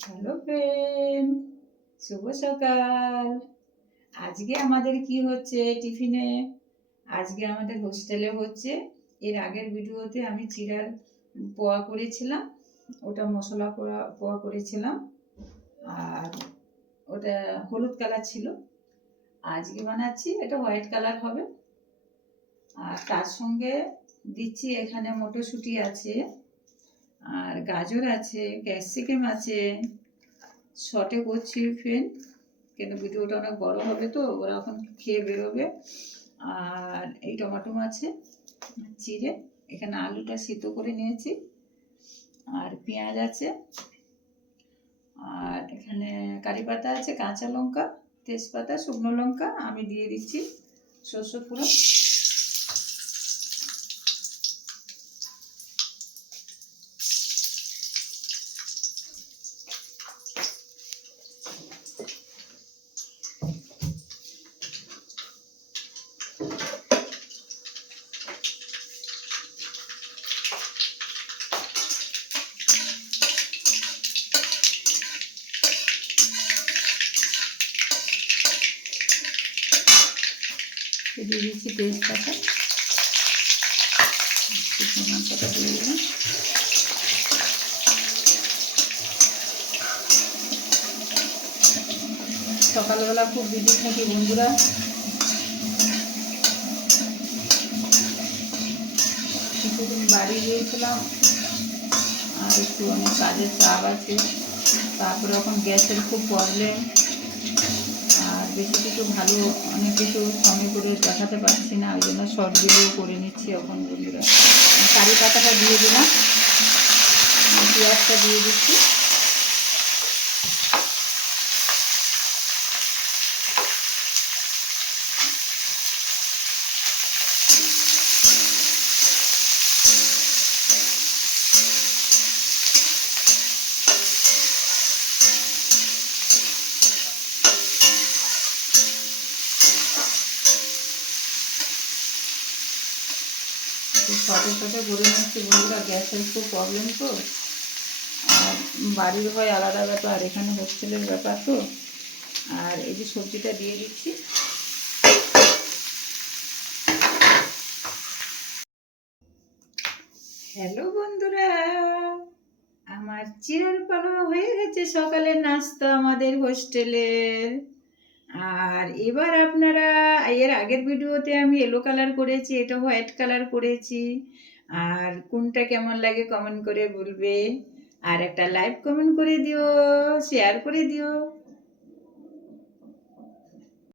Hello friend, শুভ সকাল। আজকে আমাদের কি হচ্ছে টিফিনে? আজকে আমাদের হোস্টেলে হচ্ছে, এর আগের ভিডিওতে আমি চিড়ার পোয়া করেছিলাম, ওটা মশলা পোয়া করেছিলাম, আর ওটা হলুদ কালার ছিল। আজকে বানাচ্ছি এটা হোয়াইট কালার হবে। আর তার সঙ্গে দিচ্ছি এখানে মটরশুঁটি আছে, আর গাজর আছে, ক্যাপসিকাম আছে। শর্টে করছি ফ্রেন্ড, কিন্তু ভিডিওটা অনেক বড় হবে, তো ওরা এখন খেয়ে বেরোবে। আর এই টমেটো আছে চিড়ে, এখানে আলুটা সিদ্ধ করে নিয়েছি, আর পেঁয়াজ আছে, আর এখানে কারি পাতা আছে, কাঁচা লঙ্কা, তেজপাতা, শুকনো লঙ্কা। আমি দিয়ে দিচ্ছি সর্ষে ফোড়ন। দিয়ে দিচ্ছি তেজপাতা, শুকনো লঙ্কাটা দিয়ে দিলাম। সকালবেলা খুব বিজি থাকি বন্ধুরা, কিছুদিন বাড়ি গিয়েছিলাম, আর একটু অনেক কাজের চাপ আছে। তারপরে এখন গ্যাসের খুব প্রবলেম, আর বেশি কিছু ভালো অনেক কিছু সময় করে দেখাতে পারছি না, ওই জন্য শর্ট ভিডিও করে নিচ্ছি এখন বন্ধুরা। কারি পাতাটা দিয়ে দিলাম, পেঁয়াজটা দিয়ে দিচ্ছি। শর্টে শর্টে করে নিচ্ছি বন্ধুরা, গ্যাসের খুব প্রবলেম তো, আর বাড়ির হয় আলাদা ব্যাপার, এখানে হোস্টেলের ব্যাপার তো। আর এই যে সবজিটা দিয়ে দিচ্ছি। হ্যালো বন্ধুরা, আমার চিড়ের পোলাও হয়ে গেছে সকালের নাস্তা আমাদের হোস্টেলের। আর এবার আপনারা, এর আগের ভিডিওতে আমি ইয়েলো কালার করেছি, এটা হোয়াইট কালার করেছি। আর কোনটা কেমন লাগে কমেন্ট করে বলবে, আর একটা লাইক কমেন্ট করে দিও, শেয়ার করে দিও।